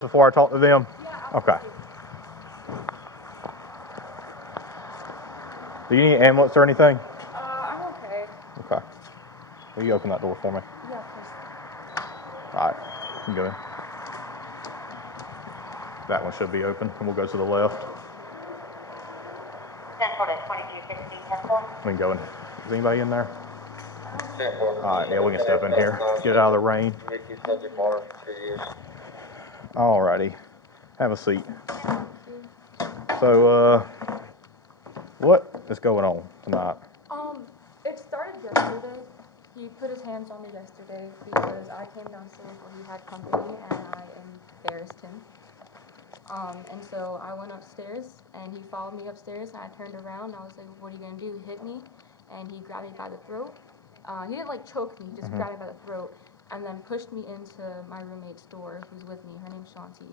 Before I talk to them? Yeah, Okay. Do you need ambulance or anything? I'm okay. Okay. Will you open that door for me? Yeah, of course. Alright. You can go in. That one should be open, and we'll go to the left. Central to 2260 Temple. We can go in. Is anybody in there? Alright, yeah, we can step in here. Get out of the rain. Alrighty. Have a seat. So, what is going on tonight? It started yesterday. He put his hands on me yesterday because I came downstairs where he had company and I embarrassed him. And so I went upstairs and he followed me upstairs and I turned around and I was like, what are you gonna do? Hit me? And he grabbed me by the throat. He didn't like choke me, he just grabbed me by the throat and then pushed me into my roommate's door who's with me. Her name's Shanti.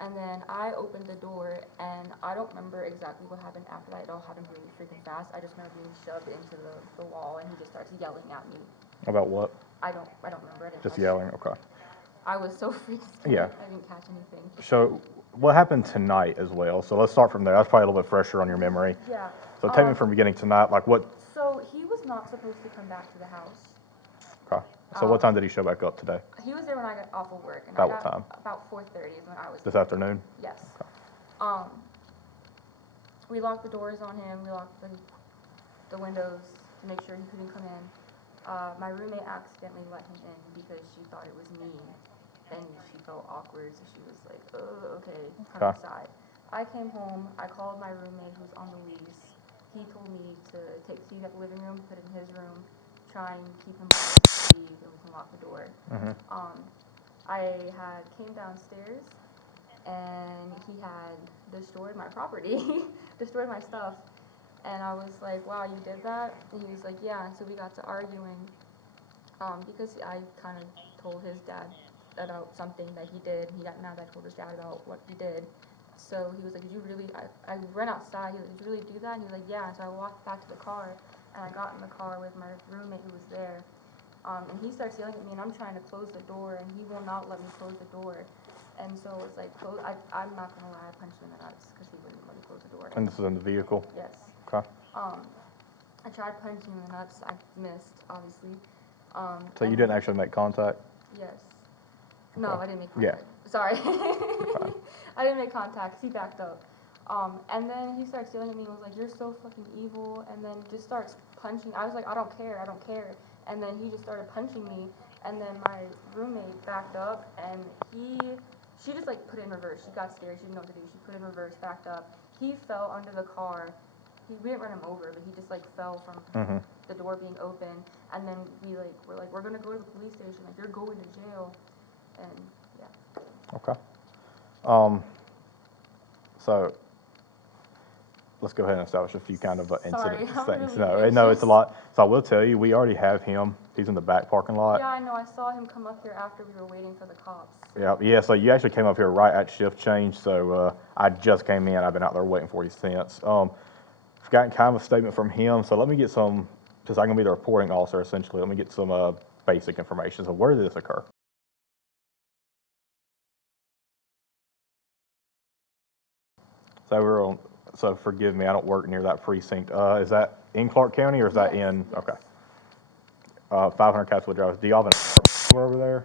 And then I opened the door, and I don't remember exactly what happened after that. It all happened really freaking fast. I just remember being shoved into the wall, and he just starts yelling at me. About what? I don't remember. I didn't Just catch yelling, okay. I was so freaking scared. Yeah. I didn't catch anything. So, what happened tonight as well? So let's start from there. That's probably a little bit fresher on your memory. Yeah. So take me from beginning tonight, like what? So he was not supposed to come back to the house. Okay. So what time did he show back up today? He was there when I got off of work. And About what time? About 4:30 is when I was This there. afternoon? Yes. Okay. We locked the doors on him. We locked the windows to make sure he couldn't come in. My roommate accidentally let him in because she thought it was me, and she felt awkward, so she was like, "Oh, okay, come inside." I came home. I called my roommate who's on the lease. He told me to take the key out the living room, put it in his room, try and keep him leave, and we can lock the door. I came downstairs, and he had destroyed my property, destroyed my stuff. And I was like, wow, you did that? And he was like, yeah. And so we got to arguing because I kind of told his dad about something that he did. He got mad that I told his dad about what he did. So he was like, did you really, I ran outside. He was like, did you really do that? And he was like, yeah. And so I walked back to the car, and I got in the car with my roommate who was there. And he starts yelling at me, and I'm trying to close the door, and he will not let me close the door. And so it's like, I'm not gonna lie, I punched him in the nuts because he wouldn't let me close the door. And this is in the vehicle? Yes. Okay. I tried punching him in the nuts. I missed, obviously. So you didn't actually make contact? Yes. No, Okay. I didn't make contact. Yeah. Sorry. I didn't make contact. He backed up. And then he starts yelling at me and was like, you're so fucking evil. And then just starts punching. I was like, I don't care. I don't care. And then he just started punching me. And then my roommate backed up and she just like put it in reverse. She got scared. She didn't know what to do. She put it in reverse, backed up. He fell under the car. We didn't run him over, but he just like fell from the door being open. And then we're like, we're gonna go to the police station. Like, you're going to jail. And yeah. Okay. So let's go ahead and establish a few kind of incident things. Really No, it's a lot. So I will tell you, we already have him. He's in the back parking lot. Yeah, I know. I saw him come up here after we were waiting for the cops. Yeah. So you actually came up here right at shift change. So I just came in. I've been out there waiting for you since. I've gotten kind of a statement from him. So let me get some, because I'm gonna be the reporting officer essentially. Let me get some basic information. So where did this occur? So we're on. So forgive me, I don't work near that precinct. Is that in Clarke County or is that in? Yes. Okay. 500 Catswood Drive. Do you have an apartment over there?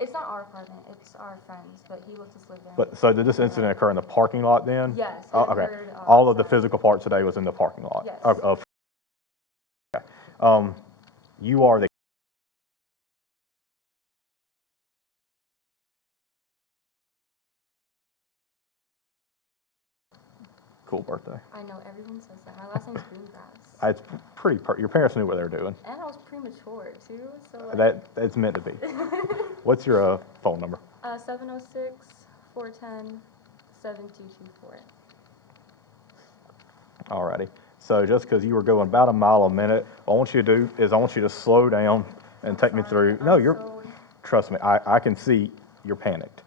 It's not our apartment. It's our friend's, but he lets us live there. But so did this incident occur in the parking lot then? Yes. Oh, okay. Occurred, All of the outside. physical parts today was in the parking lot. Yes. Okay. You are the. Cool birthday. I know, everyone says that. My last name's Greengrass. It's pretty. Your parents knew what they were doing. And I was premature too, so like, That it's meant to be. What's your phone number? 706-410-7224. Alrighty. So just because you were going about a mile a minute, what I want you to do is I want you to slow down and take me through. No, trust me. I can see you're panicked.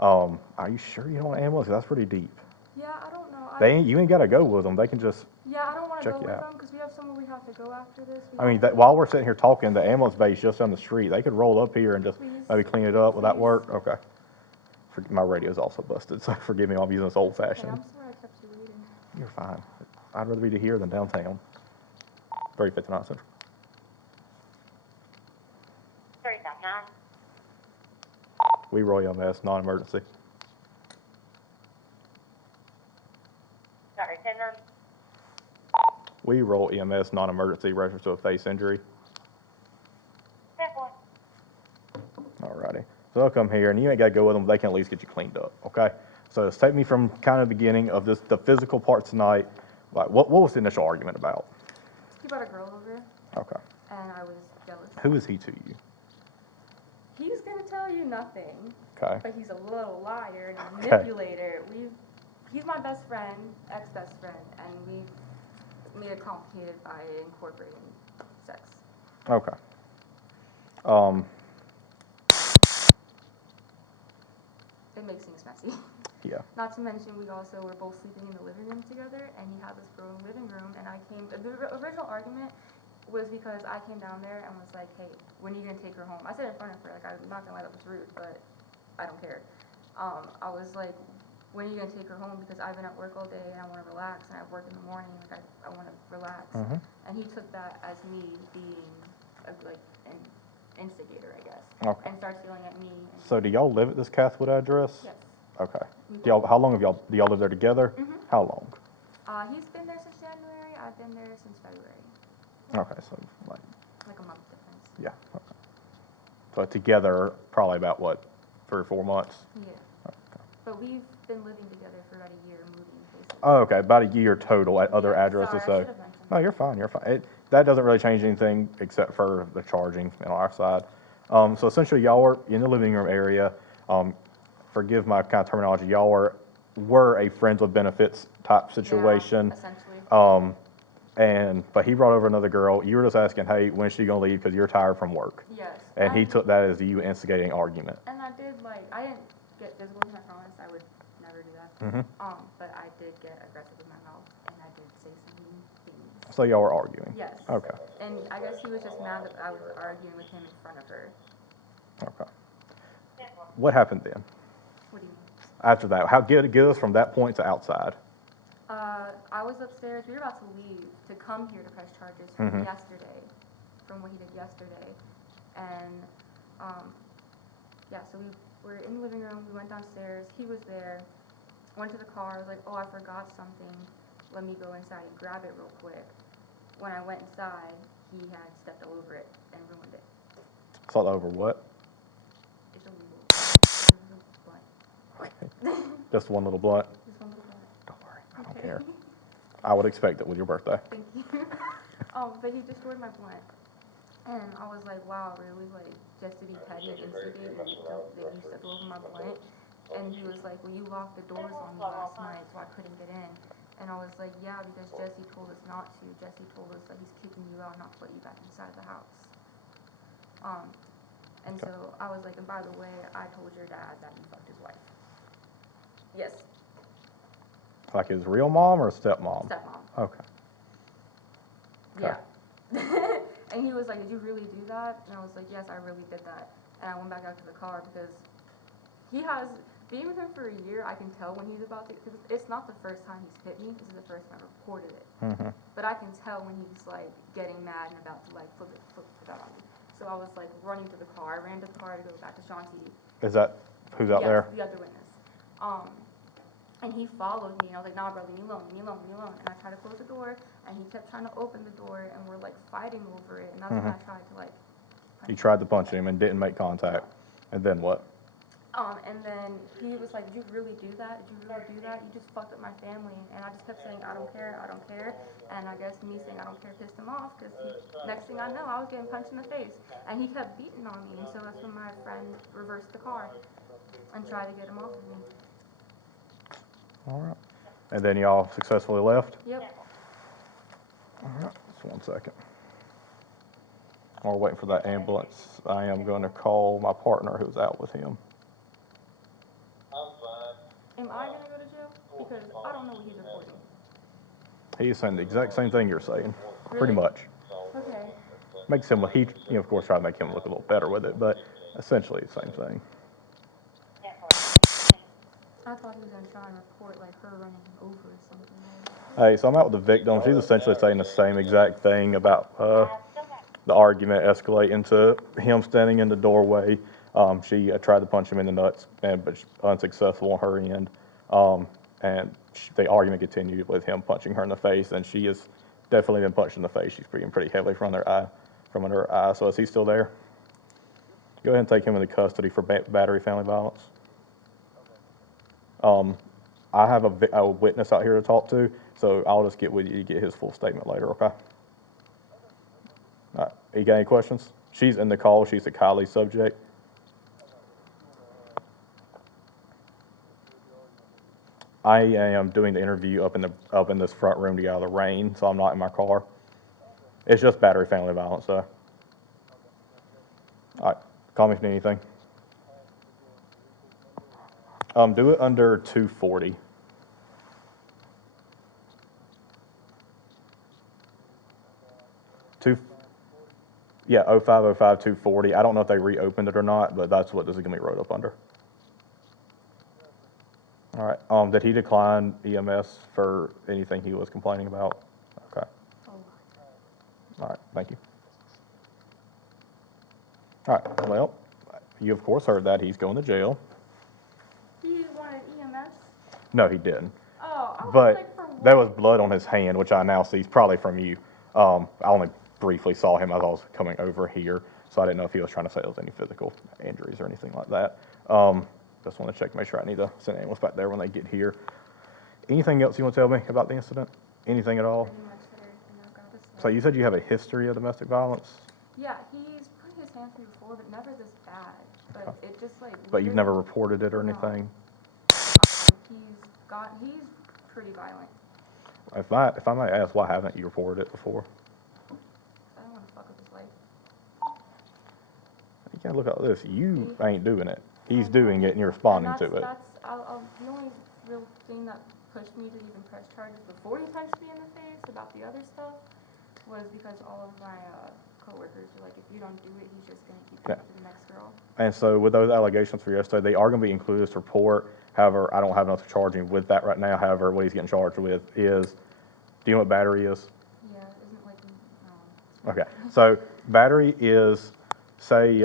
Are you sure you don't want an ambulance? That's pretty deep. Yeah, I don't know. You ain't got to go with them. They can just. Yeah, I don't want to check go you with out. them because we have somewhere we have to go after this. I mean, while we're sitting here talking, the ambulance bay is just down the street. They could roll up here and just Please. maybe clean it up. Will that Please. work? Okay. My radio's also busted, so forgive me, I'm using this old Hey, fashioned. I'm sorry I kept you waiting. You're fine. I'd rather be here than downtown. 3059 Central. 379. We Roy EMS, non-emergency. Sorry, 109. We roll EMS, non-emergency, reference to a face injury. 10-4. Alrighty. So they'll come here, and you ain't got to go with them. They can at least get you cleaned up, okay? So just take me from kind of the beginning of this, the physical part tonight. Like, what was the initial argument about? He brought a girl over, Okay. and I was jealous. Who is he to you? He's gonna tell you nothing, Okay. but he's a little liar and a Okay. manipulator. He's my best friend, ex-best friend, and we've made it complicated by incorporating sex. Okay. It makes things messy. Yeah. Not to mention, we also were both sleeping in the living room together, and he had this girl in the living room, and the original argument was because I came down there and was like, hey, when are you gonna take her home? I said in front of her, like, I'm not gonna lie, that was rude, but I don't care. I was like, when are you gonna take her home? Because I've been at work all day and I wanna relax, and I work in the morning, like, I wanna relax. Mhm. And he took that as me being, an instigator, I guess. Okay. And starts yelling at me. And So do y'all live at this Cathwood address? yes. Okay. We Do y'all, how long do y'all live there together? Mhm. How long? He's been there since January, I've been there since February. Okay, so like, Like a month difference. yeah, okay. So together, probably about what, 3 or 4 months? Yeah. But we've been living together for about a year, moving places. Oh, okay, about a year total at other Yeah, addresses, sorry, I so. should have mentioned No, that. you're fine, you're fine. That doesn't really change anything except for the charging on our side. So essentially, y'all were in the living room area. Forgive my kind of terminology, y'all were a friends with benefits type situation. Yeah, essentially. But he brought over another girl. You were just asking, hey, when's she gonna leave because you're tired from work? Yes. And he took that as you instigating argument. And I didn't get physical with him, I promise, I would never do that. Mhm. But I did get aggressive with my mouth, and I did say some mean things. So y'all were arguing? Yes. Okay, And I guess he was just mad that I was arguing with him in front of her. okay. What happened then? What do you mean? After that, get us from that point to outside. I was upstairs, we were about to leave to come here to press charges from Mhm. yesterday, from what he did yesterday. And, yeah, so we were in the living room, we went downstairs, he was there, went to the car, I was like, oh, I forgot something, let me go inside and grab it real quick. When I went inside, he had stepped all over it and ruined it. Thought over what? It's illegal. It was a blunt. Okay. Just one little blunt. Just one little blunt. Don't worry, I don't Okay. care. I would expect it with your birthday. Thank you. But he destroyed my blunt. And I was like, wow, really? Like, just to be petty and instigate, and you stepped over my blunt? And he was like, well, you locked the doors on me last night, so I couldn't get in. And I was like, yeah, because Jesse told us not to. Jesse told us that he's kicking you out, not to let you back inside the house. And Okay. so I was like, and by the way, I told your dad that you fucked his wife. Yes, Like his real mom or stepmom? stepmom. Okay. Yeah. And he was like, did you really do that? And I was like, yes, I really did that. And I went back out to the car because being with him for a year, I can tell when he's about to, because it's not the first time he's hit me, this is the first time I reported it. Mhm. But I can tell when he's like getting mad and about to like flip it out on me. So I was like running to the car, I ran to the car to go back to Shanti. Is that who's out there? Yes, the other witness. And he followed me, and I was like, nah, bro, leave me alone, leave me alone, leave me alone. And I tried to close the door, and he kept trying to open the door, and we're like fighting over it, and that's when I tried to like punch You him. tried to punch him and didn't make contact. And then what? And then he was like, did you really do that? Did you really do that? You just fucked up my family. And I just kept saying, I don't care, I don't care. And I guess me saying I don't care pissed him off, because next thing I know, I was getting punched in the face. And he kept beating on me, and so that's when my friend reversed the car and tried to get him off of me. All right. And then y'all successfully left? Yep. All right, just 1 second. While we're waiting for that ambulance, I am going to call my partner who's out with him. Am I gonna go to jail? Because I don't know what he's reporting. He's saying the exact same thing you're saying, pretty Really? much. Okay. Makes him, of course, try to make him look a little better with it, but essentially the same thing. I thought he was gonna try and report like her running him over or something. Hey, so I'm out with the victim. She's essentially saying the same exact thing about the argument escalating to him standing in the doorway. She tried to punch him in the nuts, but unsuccessful on her end. And the argument continued with him punching her in the face, and she has definitely been punched in the face. She's breathing pretty heavily from under her eye. So is he still there? Go ahead and take him into custody for battery, family violence. I have a witness out here to talk to, so I'll just get with you to get his full statement later, okay? All right, you got any questions? She's in the call, she's the Kylie subject. I am doing the interview up in this front room to get out of the rain, so I'm not in my car. It's just battery, family violence, though. All right, call me if you need anything. Do it under 240. Yeah, 0505 240. I don't know if they reopened it or not, but that's what this is gonna be wrote up under. All right. Did he decline EMS for anything he was complaining about? Okay. Oh. All right. Thank you. All right. Well, you of course heard that he's going to jail. He wanted EMS? No, he didn't. Oh, I was But like, for what? there was blood on his hand, which I now see is probably from you. I only briefly saw him as I was coming over here, so I didn't know if he was trying to say there was any physical injuries or anything like that. Just want to check, make sure I need to send an ambulance back there when they get here. Anything else you want to tell me about the incident? Anything at all? Pretty much said everything I've got to say. So you said you have a history of domestic violence, Yeah, he's put his hands through before, but never this bad. But it just like. but you've literally- never reported it or No. anything? He's pretty violent. If I might ask, why haven't you reported it before? I don't want to fuck up his life. You can't look at this. You See? ain't doing it. He's doing it, and you're responding to it. The only real thing that pushed me to even press charges before he punched me in the face about the other stuff was because all of my coworkers were like, if you don't do it, he's just gonna keep going to the next girl. And so with those allegations for yesterday, they are going to be included in this report. However, I don't have enough to charge him with that right now. However, what he's getting charged with is, do you know what battery is? Yeah, isn't like no. Okay, so battery is, say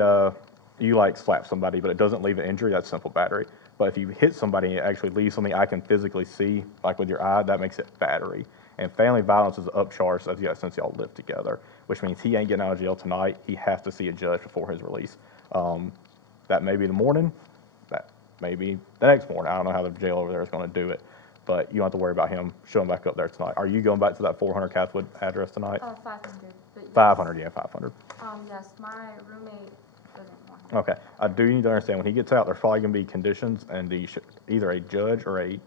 you like slap somebody, but it doesn't leave an injury, that's simple battery. But if you hit somebody and it actually leaves something I can physically see, like with your eye, that makes it battery. And family violence is upcharged since y'all live together, which means he ain't getting out of jail tonight. He has to see a judge before his release. That may be the morning, that may be the next morning. I don't know how the jail over there is going to do it, but you don't have to worry about him showing back up there tonight. Are you going back to that 400 Cathwood address tonight? 500. But yes. 500, yeah, 500. Yes, my roommate doesn't want him. Okay, I do need to understand, when he gets out, there's probably going to be conditions, and either a judge or a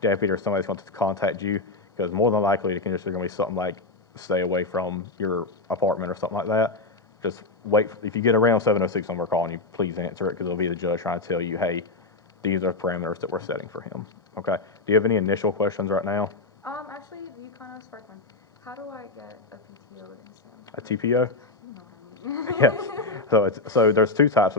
deputy or somebody's going to contact you, because more than likely the conditions are going to be something like stay away from your apartment or something like that. Just wait, if you get around 706 number calling you, please answer it, because it'll be the judge trying to tell you, hey, these are parameters that we're setting for him. Okay, do you have any initial questions right now? Actually, you kind of sparked one. How do I get a PTO against him? A TPO? You know what I mean. Yes. So there's three types.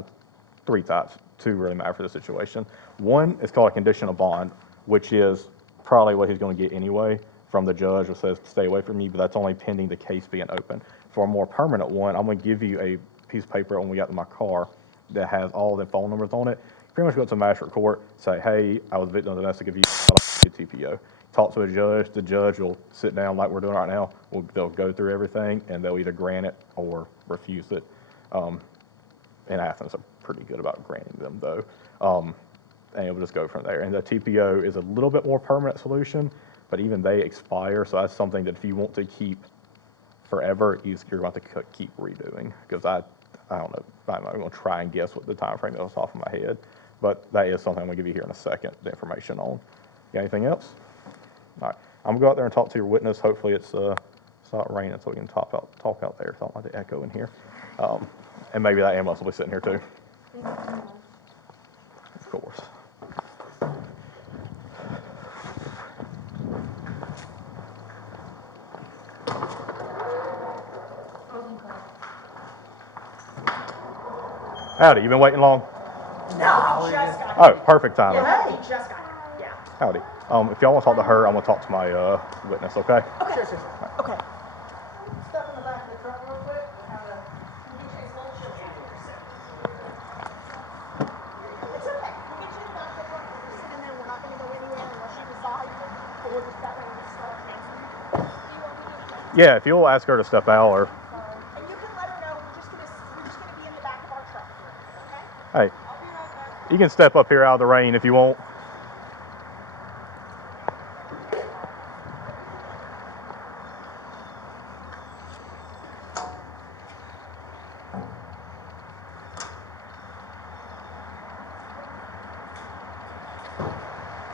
Two really matter for this situation. One is called a conditional bond, which is probably what he's going to get anyway from the judge, who says stay away from me, but that's only pending the case being open. For a more permanent one, I'm going to give you a piece of paper when we got in my car that has all the phone numbers on it. Pretty much go to magistrate court, say, hey, I was a victim of domestic abuse, I don't get TPO. Talk to a judge, the judge will sit down like we're doing right now, they'll go through everything, and they'll either grant it or refuse it. In Athens, are pretty good about granting them, though. And it'll just go from there. And the TPO is a little bit more permanent solution, but even they expire, so that's something that if you want to keep forever, you're going to have to keep redoing, because I don't know, I'm going to try and guess what the time frame is off of my head, but that is something I'm going to give you here in a second, the information on. Got anything else? All right, I'm going to go out there and talk to your witness. Hopefully it's not raining, so we can talk out there. Something like the echo in here. And maybe that ambulance will be sitting here too. Thank you. Of course. Howdy, you been waiting long? No, calling just again? got Oh, perfect timing. Yeah, he just got here. Yeah. Howdy. If y'all want to talk to her, I'm going to talk to my witness, okay? Okay. Sure. Okay. Step in the back of the truck real quick. We'll have a change a little chips in here. It's okay. We'll get you in the back of the truck. We're just sitting there. We're not going to go anywhere unless you decide. But we're just that way to start next week. Yeah, if you'll ask her to step out or... And you can let her know we're just gonna be in the back of our truck for a minute, okay? Hey, I'll be right back. you can step up here out of the rain if you want.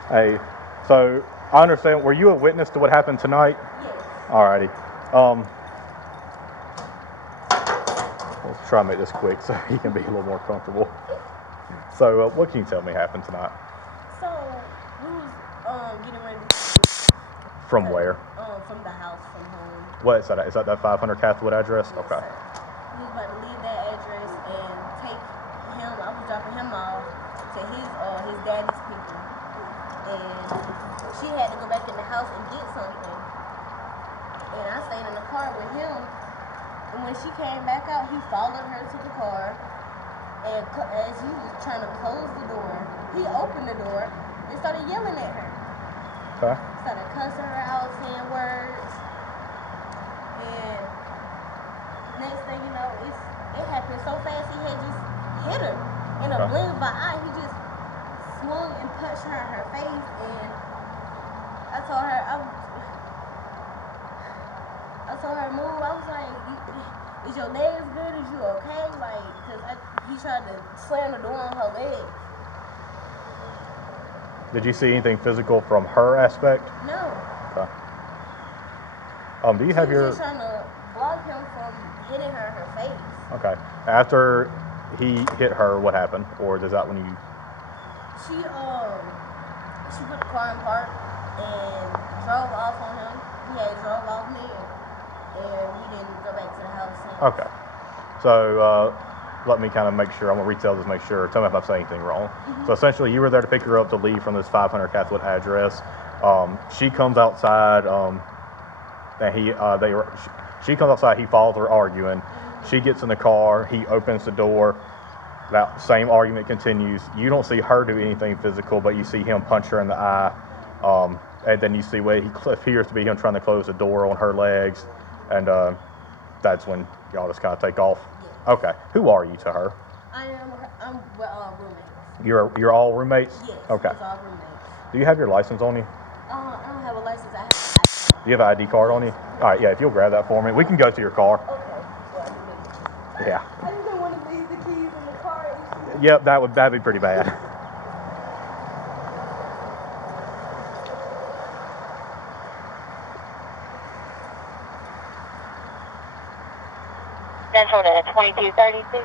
Hey, so I understand, were you a witness to what happened tonight? Yes. Alrighty. We'll try and make this quick so he can be a little more comfortable. So, what can you tell me happened tonight? So we was getting ready From where? from the house from home. What is that? Is that 500 Cathwood address? Yes, Okay. sir. We was about to leave that address and take him. I was dropping him off to his daddy's people, and she had to go back in the house and get something. And I stayed in the car with him. And when she came back out, he followed her to the car. And as he was trying to close the door, he opened the door and started yelling at her. Okay. Started cussing her out, saying words. And next thing you know, it happened so fast he had just hit her. In a Okay. blink of an eye, he just swung and punched her in her face. And I told her, move. I was like, is your legs good? Is you okay? Like, because he tried to slam the door on her leg. Did you see anything physical from her aspect? No. Okay. Do you have She was your... just trying to block him from hitting her in her face. Okay. After he hit her, what happened? Or is that when you... She put the car in park and drove off on him. He had drove off me and we didn't go back to the house since. Okay. So, let me kind of make sure, I'm going to retell this, make sure, tell me if I'm saying anything wrong. Mm-hmm. So essentially, you were there to pick her up to leave from this 500 Cathwood address. She comes outside, she comes outside, he follows her arguing. Mm-hmm. She gets in the car, he opens the door, that same argument continues. You don't see her do anything physical, but you see him punch her in the eye. And then you see where he appears to be him trying to close the door on her legs. And that's when y'all just kind of take off. Yes. Okay. Who are you to her? We're all roommates. You're all roommates? Yes, Okay. we're all roommates. Do you have your license on you? I don't have a license. I have Do you have an ID card on you? All right, yeah, if you'll grab that for me. We can go to your car. Okay. Well, Yeah. I just don't want to leave the keys in the car. Yep, that'd be pretty bad. Central to 2232.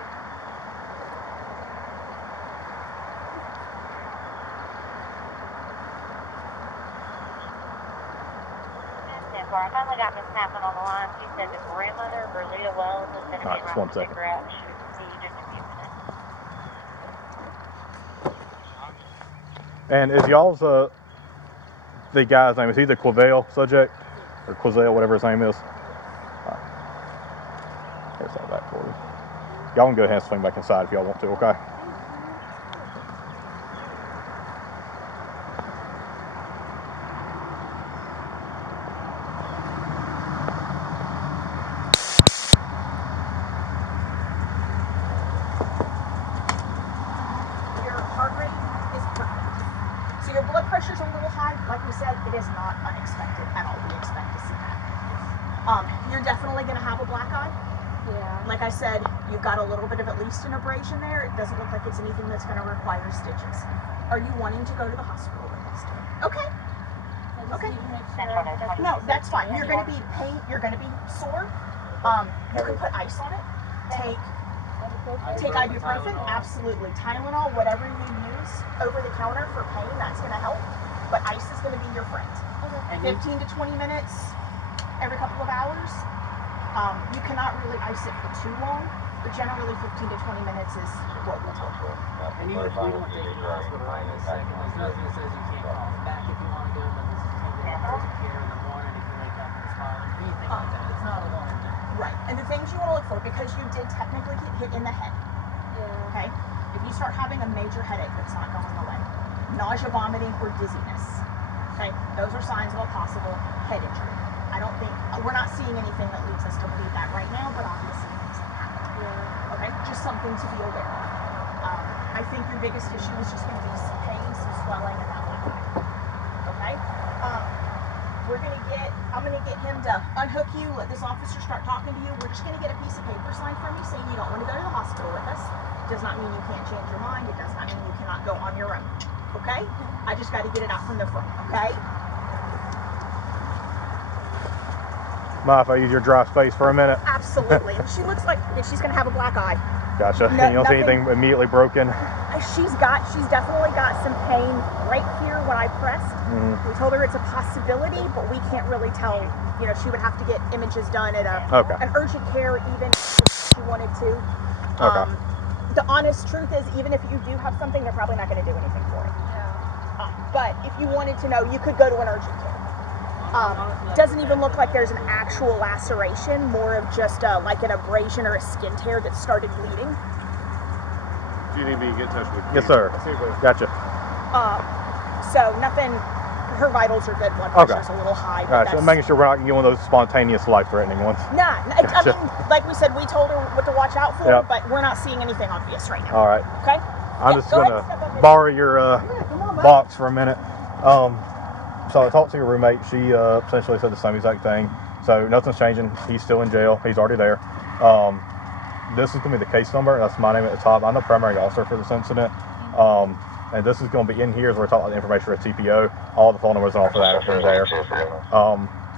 I finally got Miss Tappan on the line. She said the grandmother, Berlita Wells, is going to be Alright, just around one to pick second. her up. She will see you just a few minutes. And is y'all's the guy's name, is he the Quavale subject? Or Quazale, whatever his name is? Here's that back for you. Y'all can go ahead and swing back inside if y'all want to, okay? Your heart rate is perfect. So your blood pressure's a little high. Like we said, it is not unexpected at all. We expect to see that. You're definitely going to have a black eye. Yeah. Like I said, you've got a little bit of at least an abrasion there. It doesn't look like it's anything that's going to require stitches. Are you wanting to go to the hospital with us? Okay. Okay. No, that's fine. You're going to be pain. You're going to be sore. You can put ice on it. Take ibuprofen. Absolutely. Tylenol, whatever you use over the counter for pain, that's going to help. But ice is going to be your friend. Okay. 15 to 20 minutes every couple of hours. You cannot really ice it for too long but generally 15 to 20 minutes is what we tell you. And even if we don't take you to the hospital right this second, there's nothing that says you can't call us back if you want to go, but this is usually urgent care in the morning if you wake up and it's hollering, anything like that. It's not a long thing. Right, and the things you want to look for, because you did technically get hit in the head, Yeah. okay? If you start having a major headache that's not going away, nausea, vomiting, or dizziness, okay? Those are signs of a possible head injury. I don't think, we're not seeing anything that leads us to believe that right now, but obviously things can happen, Yeah. okay? Just something to be aware of. I think your biggest issue is just going to be some pain, some swelling, and that left eye, okay? I'm gonna get him to unhook you, let this officer start talking to you. We're just gonna get a piece of paper signed from you saying you don't want to go to the hospital with us. Does not mean you can't change your mind. It does not mean you cannot go on your own, okay? I just got to get it out from the front, okay? Mind if I use your dry space for a minute? Absolutely. And she looks like she's gonna have a black eye. Gotcha. No, You don't see nothing- anything immediately broken? She's definitely got some pain right here when I pressed. Mm-hmm. We told her it's a possibility, but we can't really tell. You know, she would have to get images done at Okay. an urgent care even if she wanted to. Okay. The honest truth is, even if you do have something, they're probably not going to do anything for it. Yeah. But if you wanted to know, you could go to an urgent care. Doesn't even look like there's an actual laceration, more of just like an abrasion or a skin tear that started bleeding. If you need me to get in touch with you. Yes, sir. Gotcha. So nothing, her vitals are good, blood Okay. pressure's a little high. But Gotcha. that's, Making sure we're not getting one of those spontaneous, life-threatening ones. Nah, Gotcha. I mean, like we said, we told her what to watch out for, Yep. but we're not seeing anything obvious right now. All right. Okay? I'm Yeah, just go ahead going and step up to in. borrow your box for a minute. So I talked to your roommate. She essentially said the same exact thing. So nothing's changing. He's still in jail. He's already there. This is going to be the case number. That's my name at the top. I'm the primary officer for this incident. And this is going to be in here as we're talking about the information for a TPO. All the phone numbers and all for that are there.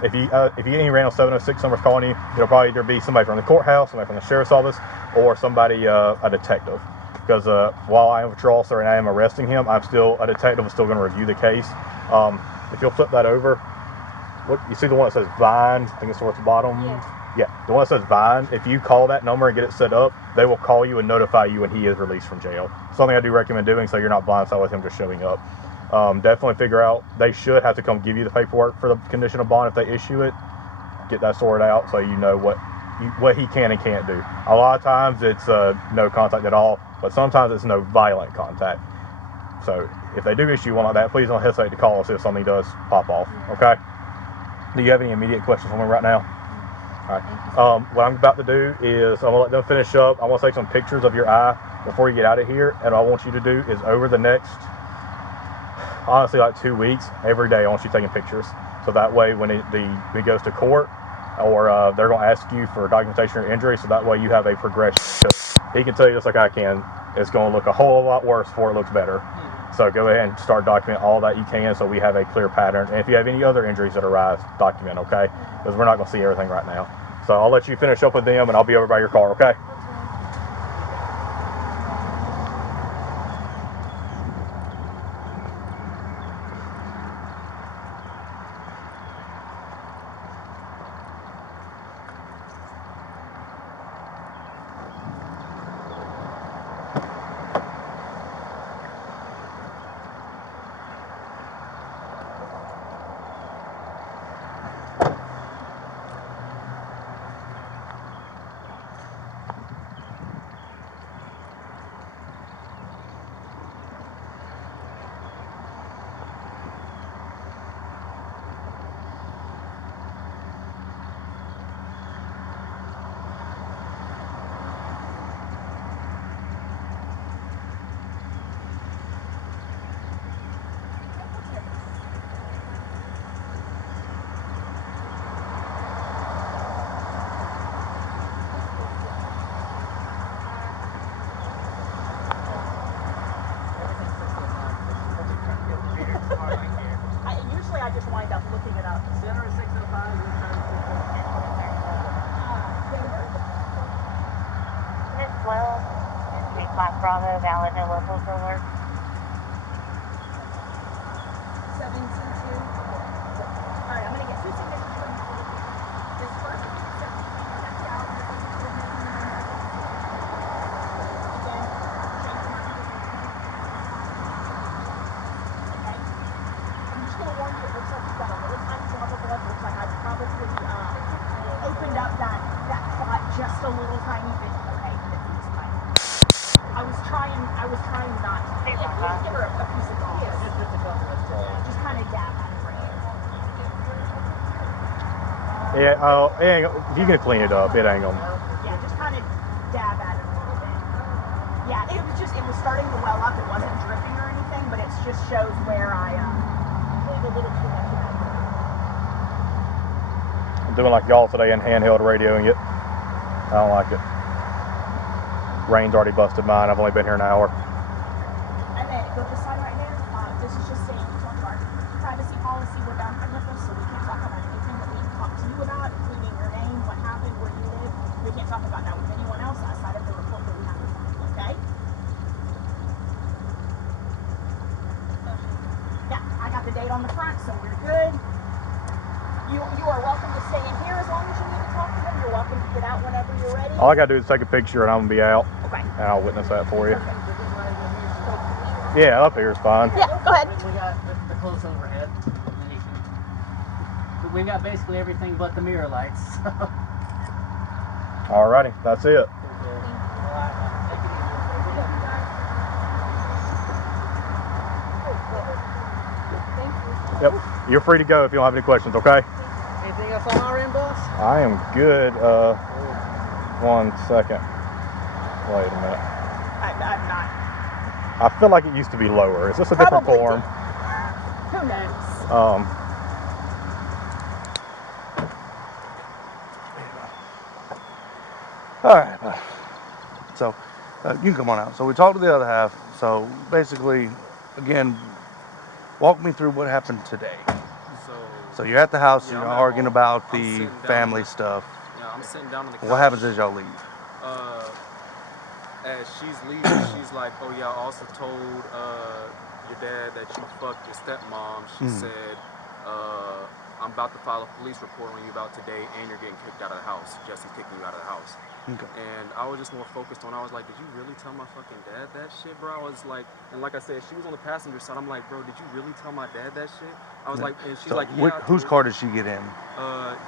If you get any random 706 numbers calling you, it'll probably either be somebody from the courthouse, somebody from the sheriff's office, or somebody, a detective. Because while I am a patrol officer and I am arresting him, I'm still a detective and still going to review the case. If you'll flip that over, what you see the one that says Vine, I think it's towards the bottom. Yeah, the one that says Vine. If you call that number and get it set up, they will call you and notify you when he is released from jail. Something I do recommend doing so you're not blindsided with him just showing up. Definitely figure out, they should have to come give you the paperwork for the condition of bond if they issue it. Get that sorted out so you know what he can and can't do. A lot of times it's no contact at all, but sometimes it's no violent contact. So if they do issue one like that, please don't hesitate to call us if something does pop off, okay? Do you have any immediate questions for me right now? All right. What I'm about to do is I'm going to let them finish up. I want to take some pictures of your eye before you get out of here, and what I want you to do is over the next, honestly, like 2 weeks, every day I want you taking pictures. So that way when it goes to court, or they're going to ask you for documentation or injury, so that way you have a progression. Because he can tell you just like I can, it's going to look a whole lot worse before it looks better. So go ahead and start documenting all that you can so we have a clear pattern. And if you have any other injuries that arise, document, okay? Because we're not going to see everything right now. So I'll let you finish up with them and I'll be over by your car, okay? Usually I just wind up looking it up. Center is 605, this time is 605. Miss Wells, 3 Black Bravo, valid, no locals alert. 722. All right, I'm going to get 2 signatures from you. This first one, a little tiny bit, okay? It's fine. I was trying not to. Yeah, just give her a piece of gauze. Yeah, just a couple of Just kind of dab at it right Yeah, it ain't, if you can clean it up, it ain't gonna. Yeah, just kind of dab at it a little bit. Yeah, it was starting to well up. It wasn't dripping or anything, but it just shows where I put a little too much of that. I'm doing like y'all today and handheld radioing it. I don't like it. Rain's already busted mine. I've only been here an hour. And then go this side right there. This is just saying we talk about privacy policy. We're bound by HIPAA, so we can't talk about anything that we can talk to you about, including your name, what happened, where you live. We can't talk about that with anyone else outside of the report that we have to file, okay? Yeah, I got the date on the front, so we're good. You are welcome to stay in here as long as you need to talk to them. You're welcome to get out whenever you're ready. All I gotta do is take a picture and I'm gonna be out. Okay. And I'll witness that for you. Perfect. Yeah, up here is fine. Yeah, go ahead. We got the close overhead. And then you can, but we got basically everything but the mirror lights. So. Alrighty, that's it. Yep, you're free to go if you don't have any questions, okay? Anything else on our end, boss? I am good. 1 second. Wait a minute. I'm not. I feel like it used to be lower. Is this a different Probably form? Who knows? All right. So you can come on out. So we talked to the other half. So basically, again, walk me through what happened today. So you're at the house and you're arguing about the family stuff. Yeah, I'm sitting down on the couch. What happens as y'all leave? As she's leaving, she's like, "Oh yeah, I also told your dad that you fucked your stepmom." She said, "I'm about to file a police report on you about today, and you're getting kicked out of the house. Jesse's kicking you out of the house." Okay. And I was just more focused on, I was like, did you really tell my fucking dad that shit, bro? I was like, and like I said, she was on the passenger side. I'm like, bro, did you really tell my dad that shit? I was like, and she's So like, yeah. whose car did she get in?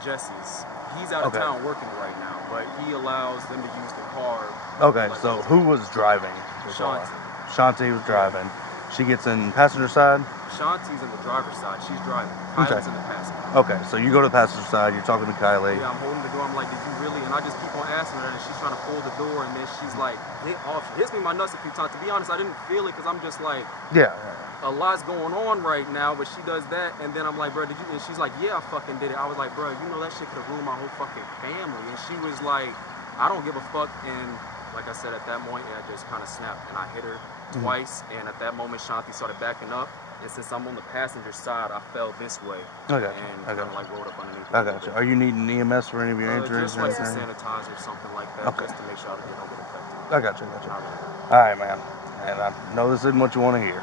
Jesse's. He's out of town working right now, but he allows them to use the car. Okay, like, so who was driving? Shanti. Shanti was driving. She gets in passenger side? Shanti's in the driver's side. She's driving. Okay. Kylie's in the passenger. Okay, so you go to the passenger side, you're talking to Kylie. Yeah, I'm holding the door. I'm like, did you really? And I just keep on asking her, and she's trying to pull the door, and then she's like, hit off. She hits me in my nuts a few times. To be honest, I didn't feel it because I'm just like, Yeah. a lot's going on right now, but she does that, and then I'm like, bro, did you? And she's like, yeah, I fucking did it. I was like, bro, you know that shit could have ruined my whole fucking family. And she was like, I don't give a fuck. And like I said, at that moment, I just kind of snapped, and I hit her twice. And at that moment, Shanti started backing up. And since I'm on the passenger side, I fell this way. I got you. And I got kind of like rolled up underneath. I got you. Are you needing EMS for any of your injuries Just or like some anything? sanitizer, something like that, Okay. just to make sure I don't get infected. I got you. Not really. All right, man. And I know this isn't what you want to hear,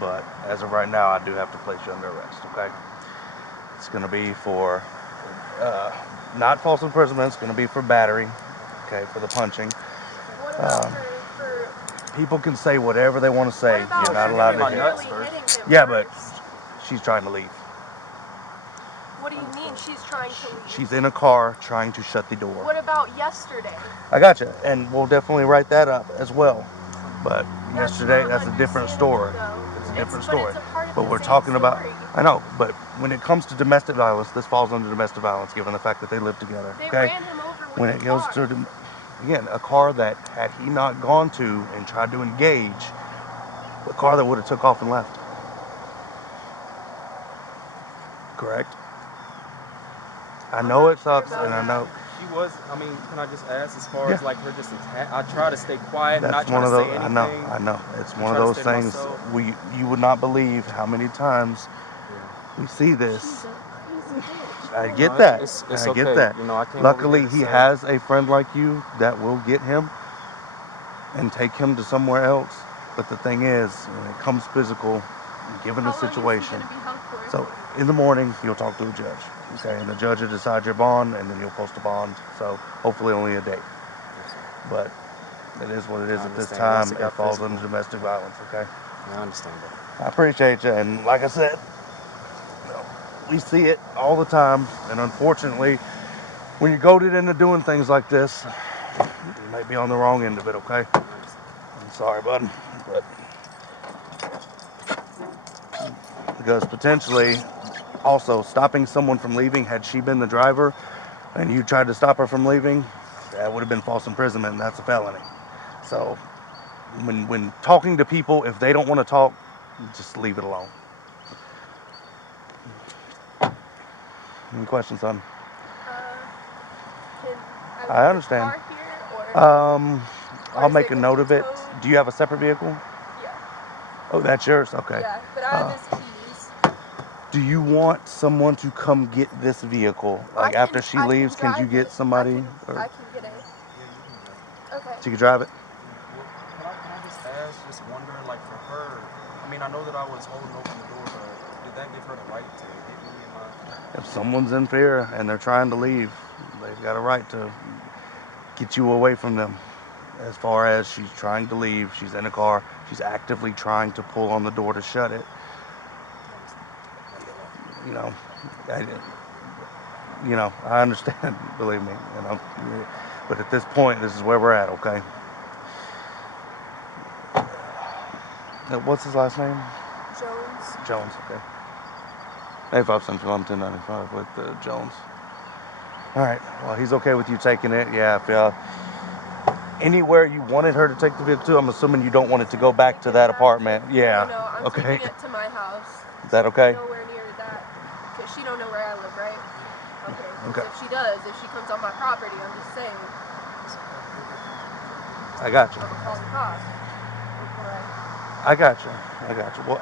but as of right now, I do have to place you under arrest, okay? It's going to be for not false imprisonment. It's going to be for battery, okay, for the punching. What about People can say whatever they want to say. what about You're not allowed her to. literally hitting him Yeah, but first? she's trying to leave. What do you mean she's trying to leave? She's in a car trying to shut the door. What about yesterday? I got you, and we'll definitely write that up as well. But That's yesterday, not that's a different understandable, story. though. It's a different But story. it's a part of But the we're same talking about. story. I know, but when it comes to domestic violence, this falls under domestic violence, given the fact that they live together. They Okay. ran him over with When the it goes car. to, again, a car that had he not gone to and tried to engage, a car that would have took off and left. Correct. I know it sucks, and I know. She was, I mean, can I just ask, as far as like her just attack, I try to stay quiet, not That's try one to of those. say I anything. know. It's I one of try to those stay to things. myself. You would not believe how many times we see this. I get No, that. it's I okay. get that. You know, I came over Luckily, here to he say- has a friend like you that will get him and take him to somewhere else. But the thing is, when it comes physical, given the How long is he situation, gonna be hung for? so in the morning you'll talk to a judge, okay, and the judge will decide your bond, and then you'll post a bond. So hopefully only a day. But it is what it is I at this understand. time. Once it It got falls physical. under domestic violence, okay? I understand that. I appreciate you, and like I said, we see it all the time, and unfortunately, when you're goaded into doing things like this, You might be on the wrong end of it, okay? I'm sorry, bud. But because potentially also stopping someone from leaving, had she been the driver and you tried to stop her from leaving, that would have been false imprisonment, and that's a felony. So when talking to people, if they don't want to talk, just leave it alone. Any questions, son? I understand. I'll make a note of it. Do you have a separate vehicle? Yeah. Oh, that's yours? Okay. Yeah, but I have his keys. Do you want someone to come get this vehicle? Like after she leaves, can you get somebody? I can get it. Okay. So you can drive it? Can I just ask, just wondering, like for her, I mean, I know that I was holding open the door, but did that give her the right to hit me in my... If someone's in fear and they're trying to leave, they've got a right to get you away from them. As far as she's trying to leave, she's in a car, she's actively trying to pull on the door to shut it. You know, I understand, believe me, you know. But at this point, this is where we're at, okay? What's his last name? Jones. Jones, okay. 85 Central, I'm 1095 with Jones. All right, well, he's okay with you taking it. Yeah, if anywhere you wanted her to take the vehicle to, I'm assuming you don't want it to go back to that apartment. Yeah, No, I'm okay. taking it to my house. Is that okay? Nowhere near that, because she don't know where I live, right? Okay. Okay. If she does, if she comes on my property, I'm just saying. I got you. I'm gonna call the cops. I got you. Well,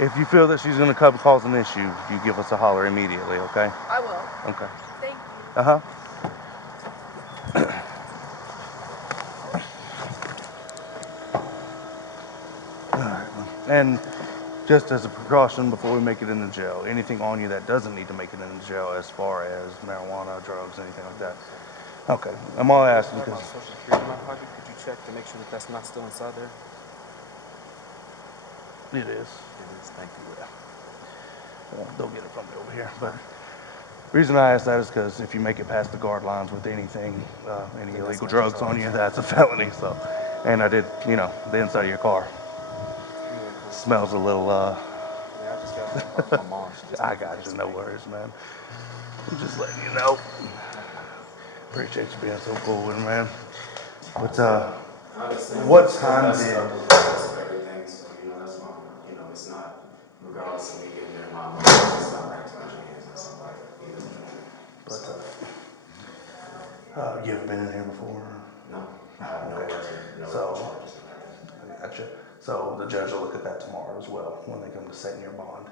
if you feel that she's going to come cause an issue, you give us a holler immediately, okay? I will. Okay. Thank you. Uh-huh. All right. And just as a precaution before we make it in the jail, anything on you that doesn't need to make it in the jail as far as marijuana, drugs, anything like that. Okay. I'm all asking I have my because... social security in my pocket. Could you check to make sure that that's not still inside there? It is. It is. Thank you. They'll get it from me over here. But the reason I ask that is because if you make it past the guard lines with anything, any illegal drugs on you, that's a felony. So, and I did, you know, the inside of your car smells a little. Yeah, I just got my mom. I got you. No worries, man. I'm just letting you know. Appreciate you being so cool with me, man. But what time did? Everything, so you know that's my, you know, it's not regardless of me getting there, my mom, it's not like too much hands and stuff like that. But you ever been in here before? No, I have no charges. I gotcha. So the judge will look at that tomorrow as well when they come to setting your bond.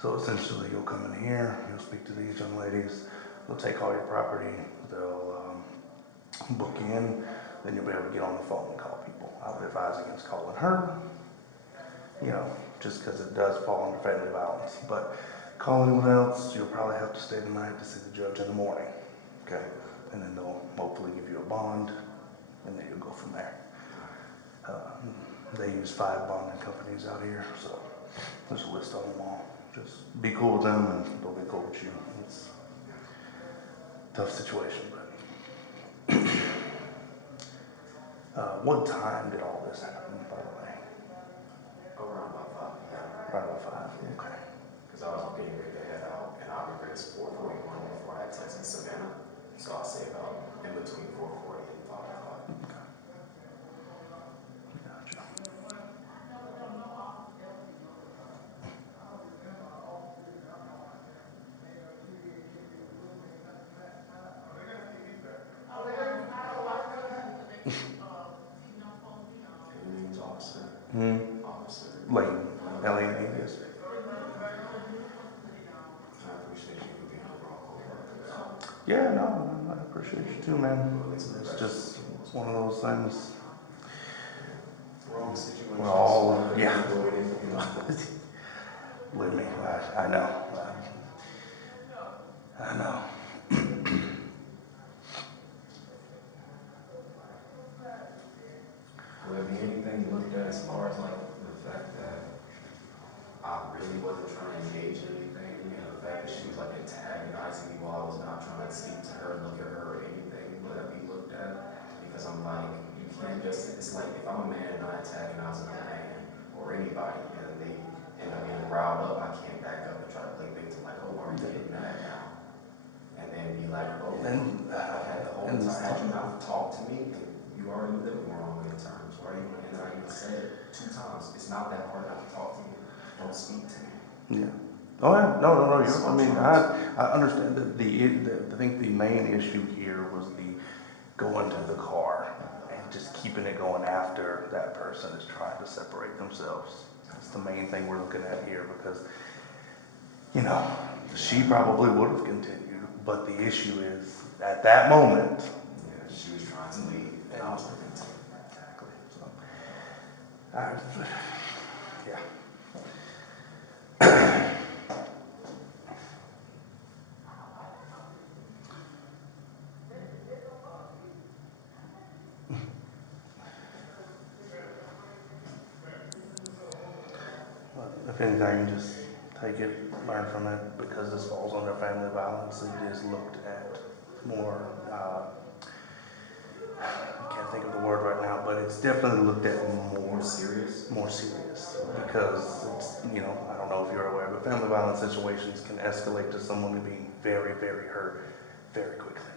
So essentially, you'll come in here, you'll speak to these young ladies, they'll take all your property, they'll book you in, then you'll be able to get on the phone and call people. I would advise against calling her, you know, just because it does fall under family violence. But call anyone else, you'll probably have to stay the night to see the judge in the morning, okay? And then they'll hopefully give you a bond, and then you'll go from there. They use 5 bonding companies out here, so there's a list on them all. Just be cool with them, and they'll be cool with you. It's a tough situation, but what time did all this happen, by the way? Around about 5 p.m. Around about 5, okay. Because I was getting ready to head out, and I remember it's 4:41 before I had texted Savannah. So I'll say about in between 4:40 and 5 o'clock. Okay. Gotcha. Your name's Officer? Officer. Lane. L-A-N-E, yes. I appreciate you for being overall cool. Yeah, no, I appreciate you too, man. It's just one of those things. Wrong situation. We're all, yeah. Believe me, I know. I know. Will there be anything you looked at as far as like the fact that I really wasn't trying to engage in anything, and the fact that she was like antagonizing me while I was not trying to speak to her, look at her, or anything? Will that be looked at? riled up, I can't back up and try to play victim like, oh, why are you getting mad now? And then be like, oh, I had the whole time, had you not talked to me, and you already knew that we weren't on good terms. Why are you, and then I even said it 2 times. It's not that hard not to talk to me. Don't speak to me. Yeah. Oh yeah, no. I understand that I think the main issue here was the going to the car and just keeping it going after that person is trying to separate themselves. That's the main thing we're looking at here because, she probably would have continued, but the issue is at that moment. Yeah, she was trying to leave, and I was looking to. Exactly. So, yeah. If anything, just take it, learn from it, because this falls under family violence. It is looked at more, I can't think of the word right now, but it's definitely looked at more serious, because it's, I don't know if you're aware, but family violence situations can escalate to someone being very, very hurt very quickly.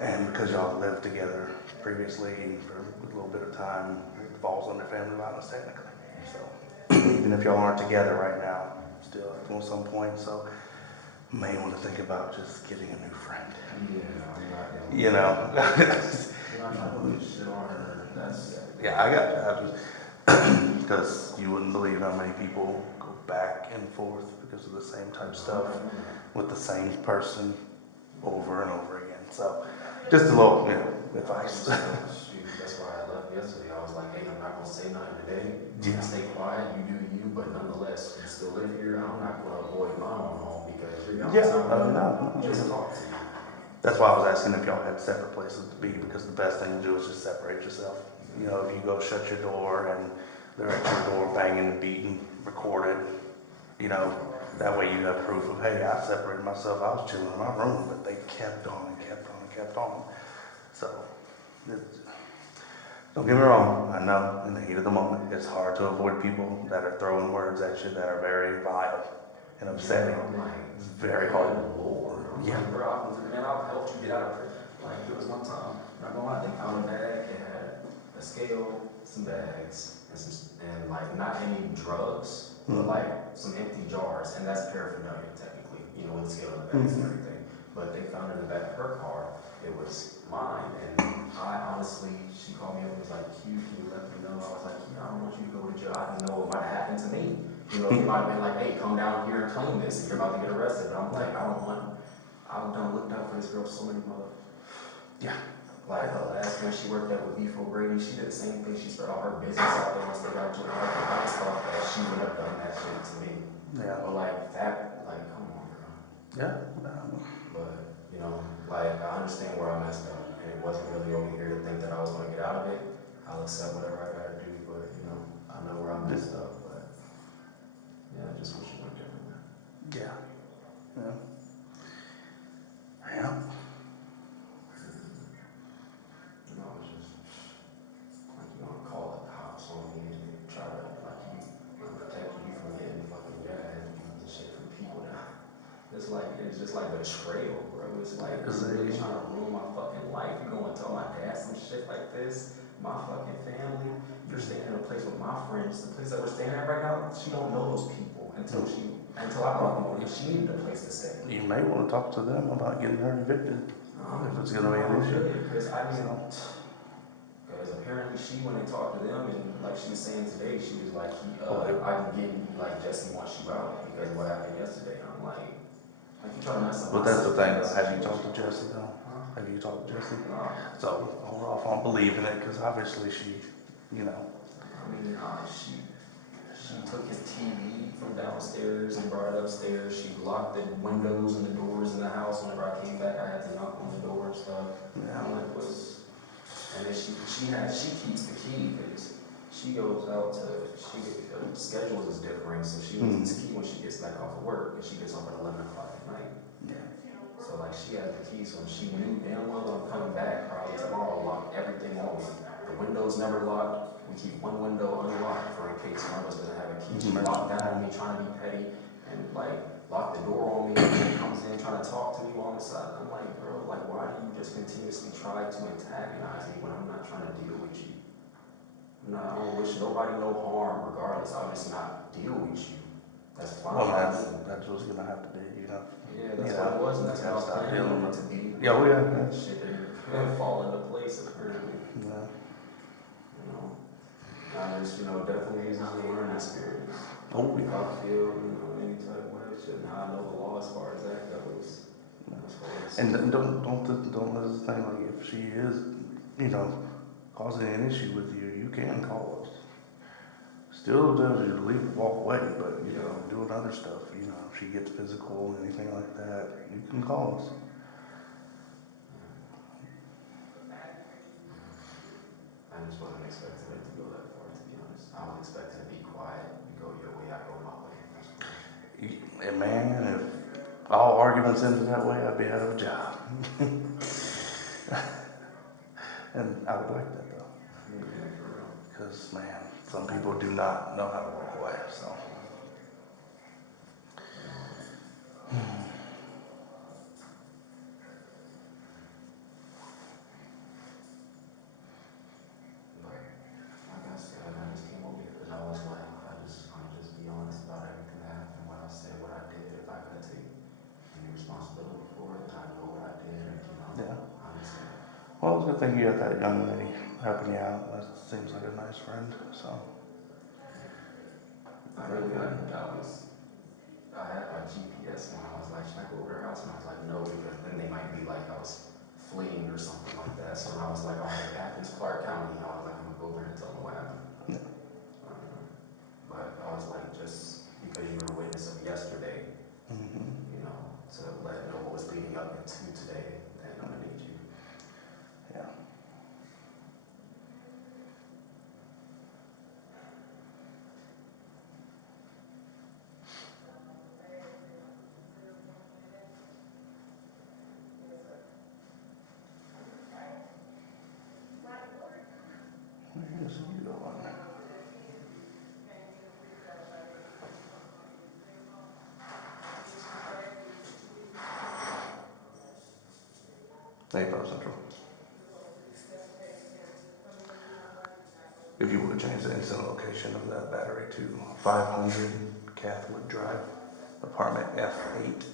And because y'all lived together previously for a little bit of time, it falls under family violence technically. So even if y'all aren't together right now, still at some point, so may want to think about just getting a new friend. Yeah, I'm not Yeah, I got because you wouldn't believe how many people go back and forth because of the same type of stuff with the same person over and over again. So just a little, advice. That's why I left yesterday. I was like, hey, I'm not gonna say nothing today. Yeah. Stay quiet, you do you, but nonetheless, you still live here. I'm not gonna avoid my own home because you're young. No. Just talk to you. That's why I was asking if y'all had separate places to be, because the best thing to do is just separate yourself. If you go shut your door and they're at your door banging and beating, recorded, that way you have proof of, hey, I separated myself, I was chilling in my room, but they kept on and kept on and kept on. So, don't get me wrong, I know in the heat of the moment, it's hard to avoid people that are throwing words at you that are very vile and upsetting. It's very hard. Lord. Yeah. Like, bro, I've helped you get out of prison. Like, there was one time, not gonna lie, they found a bag, it had a scale, some bags, and like not any drugs, but like some empty jars, and that's paraphernalia technically, with the scale and the bags and everything. But they found in the back of her car, it was mine, and I honestly, she called me up and was like, Q, can you let me know? I was like, I don't want you to go to jail. I didn't know what might have happened to me. He might have been like, hey, come down here and claim this, and you're about to get arrested. But I'm like, I've done looked out for this girl so many mother. Yeah. Like the last one she worked at with Beef O'Brady, she did the same thing. She spread all her business out there once they got to her. I just thought that she would have done that shit to me. Yeah. But come on, girl. Yeah. But, I understand where I messed up. And it wasn't really over here to think that I was going to get out of it. I'll accept whatever I got to do. But, I know where I messed up. But, yeah, I just wish it went differently. Yeah. Yeah. It's just, like, you want to call it the house on me and try to, protect you from getting fucking your ass beat and shit from people now. It's just like betrayal, bro. It's like, you're really trying to ruin my fucking life. You're going to tell my dad some shit like this, my fucking family. You're staying in a place with my friends. The place that we're staying at right now, she don't know those people until I brought them on. If she needed a place to stay. You may want to talk to them about getting her evicted. If it's going to be an issue. Because apparently when they talked to them, and like she was saying today, she was like, I can get, like, Jesse wants you out because of what happened yesterday. I'm like you trying to mess up. But that's the thing, have you talked to Jesse though? Have you talked to Jesse? No. So hold off on believing it, because obviously she, She took his TV from downstairs and brought it upstairs. She locked the windows and the doors in the house. Whenever I came back, I had to knock on the door and stuff. Yeah. And then she keeps the key because she goes out her schedule is different, so she needs the key when she gets back off of work, and she gets off at 11 o'clock at night. Yeah. So she has the key, so she knew damn well I'm coming back probably tomorrow, lock everything on me. The windows never locked. we keep one window unlocked for in case one of us doesn't have a key. She locked that on me, trying to be petty, and like locked the door on me, and then comes in trying to talk to me while I'm inside. I'm like, bro, like why do you just continuously try to antagonize me when I'm not trying to deal with you? I don't wish nobody no harm regardless. I'll just not deal with you. That's fine. Well, that's what's gonna have to be, you know. Yeah, that's what it was, and that's what I was planning on it to be. Yeah, well, yeah. Shit didn't fall into place apparently. Yeah. You know, I just, definitely use it as a learning experience. Oh, If I feel, any type of way, shit, now I know the law as far as that goes. And don't let us think like if she is, causing an issue with you, you can call us. Still tells you to leave, walk away, but doing other stuff, if she gets physical or anything like that, you can call us. I just wasn't expecting it to go that far, to be honest. I was expecting to be quiet. You go your way, I go my way. And man, if all arguments ended that way, I'd be out of a job. And I would like that though. Yeah, for real. Because man, some people do not know how to walk away, so. Well, it's a good thing you got that young lady helping you out. That seems like a nice friend, so. I had my GPS and I was like, should I go over to her house? And I was like, no, because then they might be like I was fleeing or something like that. So I was like, all right, Athens-Clarke County. I was like, I'm gonna go over and tell them what happened. Yeah. But I was like, just because you were a witness of yesterday, to let know what was leading up into today, then I'm gonna need you. Yeah. Where is you going? Naples Central. If you would change the instant location of that battery to 500 Catholic Drive, apartment F8.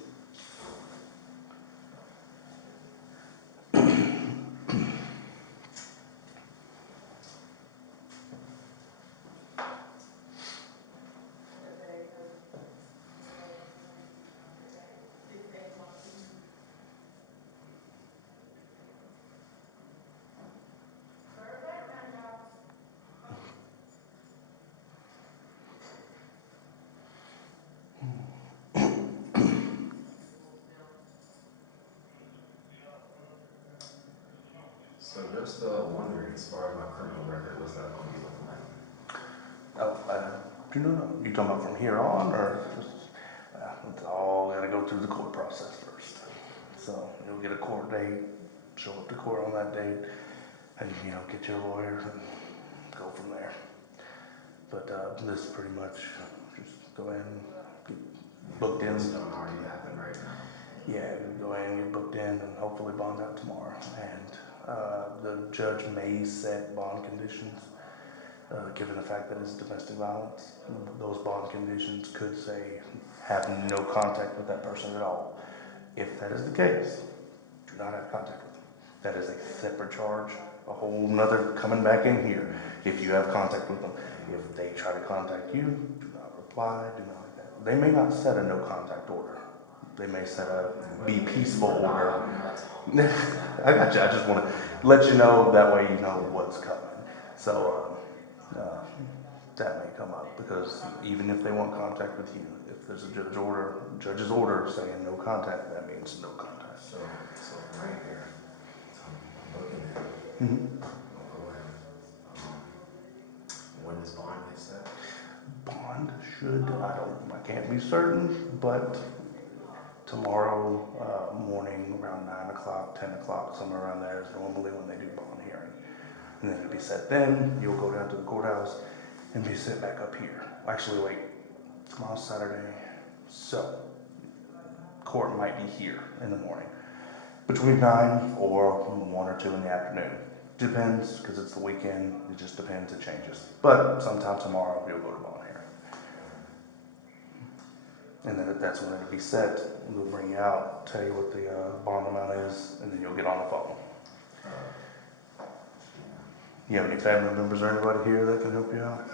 So just wondering, as far as my criminal record, what's that going to be looking like? Oh, do you know? You talking about from here on, or just, it's all got to go through the court process first. So you'll get a court date, show up to court on that date, and get your lawyer and go from there. But this is pretty much just go in, get booked in. It's not already happened right now. Yeah, go in, get booked in, and hopefully bond out tomorrow. And the judge may set bond conditions, given the fact that it's domestic violence. Those bond conditions could say have no contact with that person at all. If that is the case, do not have contact with them. That is a separate charge, a whole nother coming back in here if you have contact with them. If they try to contact you, do not reply, do not like that. They may not set a no contact order. They may set a be peaceful order. I got you. I just want to let you know, that way you know what's coming. So that may come up, because even if they want contact with you, if there's a judge's order saying no contact, that means no contact. So right here, I'm looking at it. Go ahead. When does bond get set? Bond should, I can't be certain, but tomorrow morning around 9 o'clock, 10 o'clock, somewhere around there is normally when they do bond hearing. And then it'll be set then, you'll go down to the courthouse and be set back up here. Actually, wait, tomorrow's Saturday, so court might be here in the morning. Between 9 or 1 or 2 in the afternoon. Depends, because it's the weekend, it just depends, it changes. But sometime tomorrow, you'll go to bond hearing. And then that's when it'll be set, we'll bring you out, tell you what the bond amount is, and then you'll get on the phone. You have any family members or anybody here that can help you out?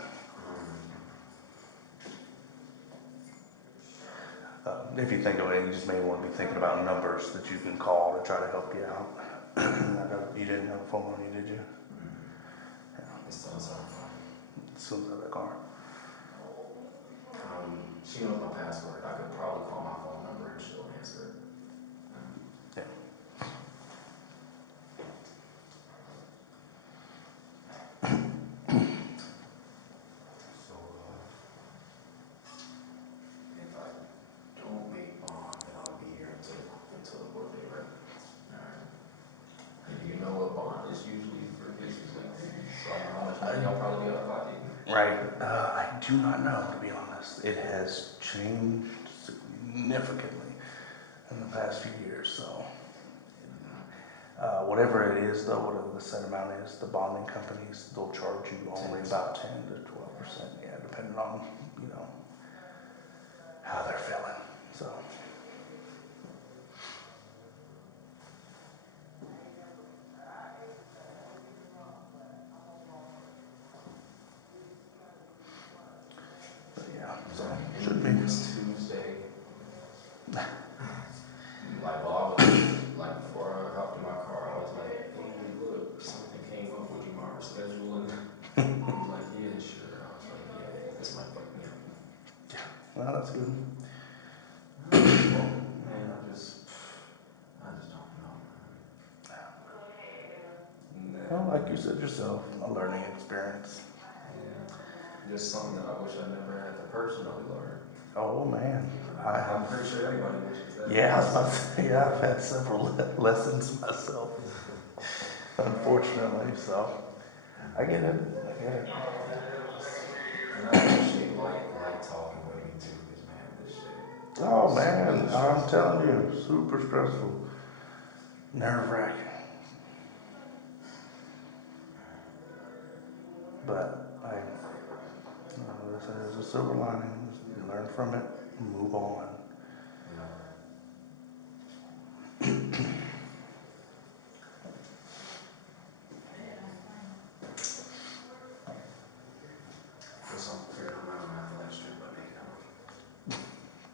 If you think of it, you just may want to be thinking about numbers that you can call to try to help you out. You didn't have a phone on you, did you? Yeah. Still inside that car. She knows my password. I could probably call my phone number and she'll answer it. Yeah. So, if I don't make bond, then I'll be here until the work day, right? Alright. And do you know what bond is usually for cases like this? So I know how much money I'll probably be out of pocket. Right. I do not know, to be honest. It has changed significantly in the past few years. So, whatever it is, though, whatever the set amount is, the bonding companies, they'll charge you only about 10 to 12%. Yeah, depending on, how they're feeling. So. So, should be. It's Tuesday. Like, well, I was, like, before I hopped in my car, I was like, hey, look, something came up, would you mind rescheduling? He was like, yeah, sure. I was like, yeah, this might fuck me up. Yeah, well, that's good. Man, I just don't know, man. Well, like you said yourself, a learning experience. Yeah. Just something that I wish I never had to personally learn. Oh, man. I'm pretty sure everybody wishes that. Yeah, I was about to say, I've had several lessons myself, unfortunately, so I get it. And I appreciate like talking with me too, because man, this shit. Oh, man, I'm telling you, super stressful, nerve-wracking. But there's a silver lining. You learn from it, move on.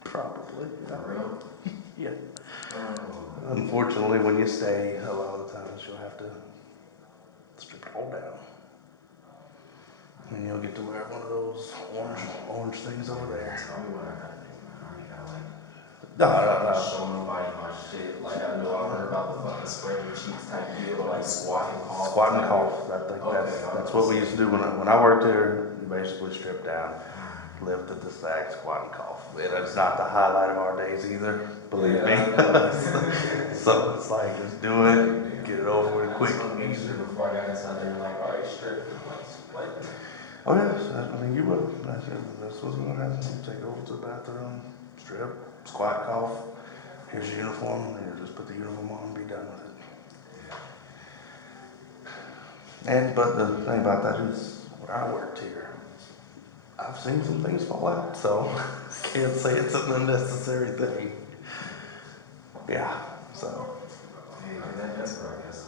Probably. For real? Yeah. Oh. Unfortunately, when you stay, a lot of the times you'll have to strip it all down. And you'll get to wear one of those orange things over there. Tell me what I gotta do, man. I ain't gotta No. show nobody my shit. Like I know I heard about the fucking spreading cheeks type deal, like squat and cough. Squat and cough. I think that's what we used to do when I worked here. We basically stripped down, lifted the sack, squat and cough. It's not the highlight of our days either, believe me. So it's like just do it, get it over with quick. Before I got inside there, like, all right, strip. Like, Oh yes, I mean you will. That's what's gonna happen. You take it over to the bathroom, strip, squat, cough. Here's your uniform, and you just put the uniform on and be done with it. But the thing about that is, when I worked here, I've seen some things fall out, so can't say it's an unnecessary thing. Yeah, so. hey, that's where I guess.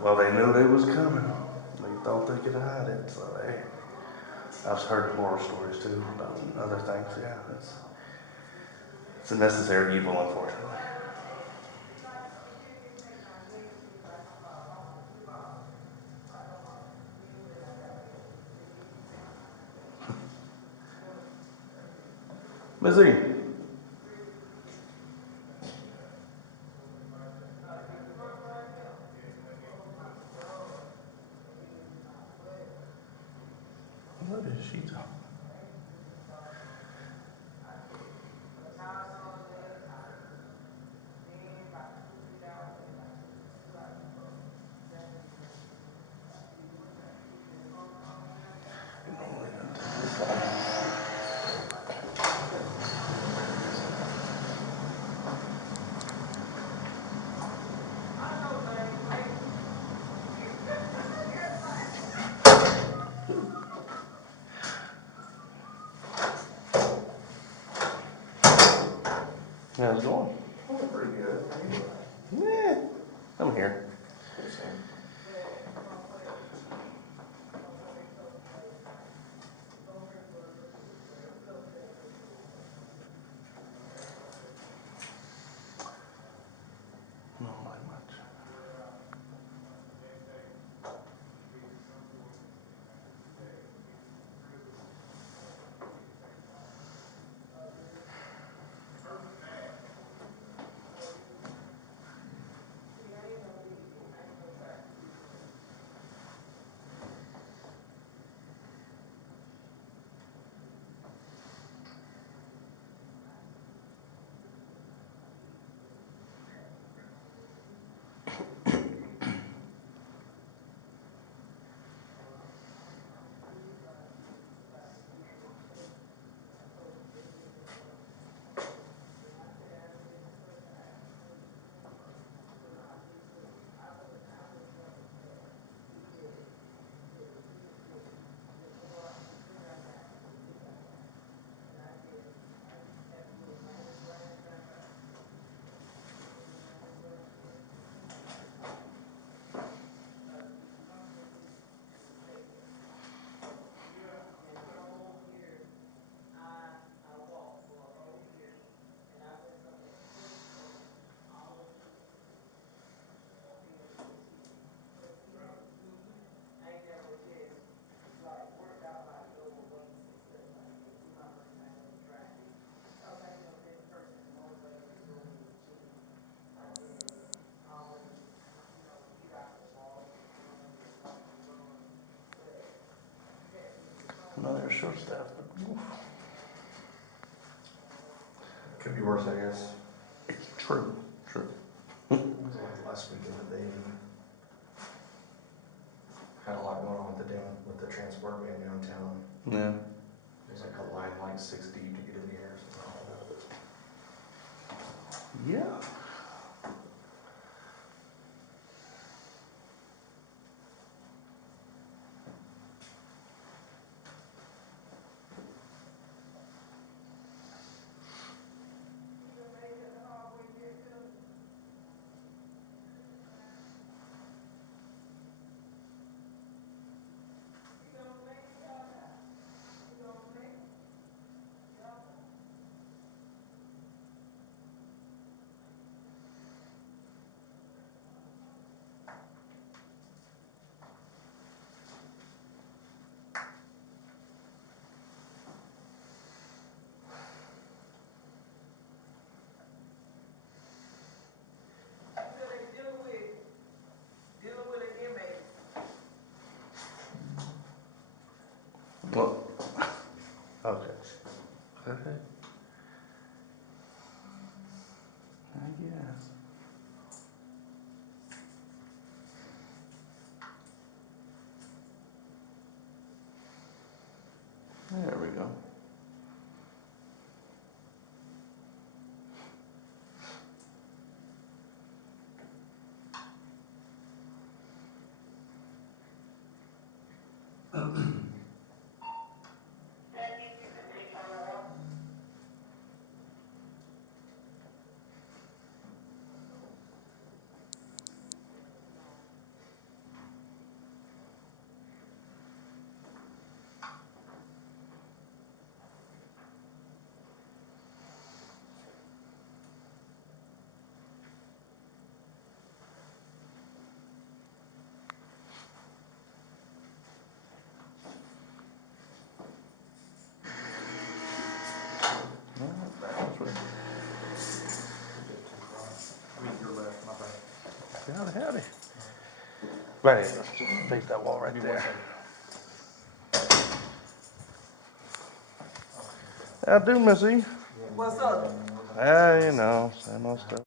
Well, they knew they was coming. They thought they could hide it, so I've heard horror stories too about other things. Yeah, it's a necessary evil, unfortunately. Missy. What is she talking? How's it going? Pretty good. Yeah, I'm here. Not like much. No, they're short staffed, but oof. Could be worse, I guess. It's true. Last weekend they had a lot going on with the transport van downtown. Yeah. There's like a line like 6 deep to get in the air. Yeah. Well, okay. Okay. I guess. There we go. Howdy, howdy. Right here, let's just face that wall right there. How do, Missy? What's up? Yeah, you know, same old stuff.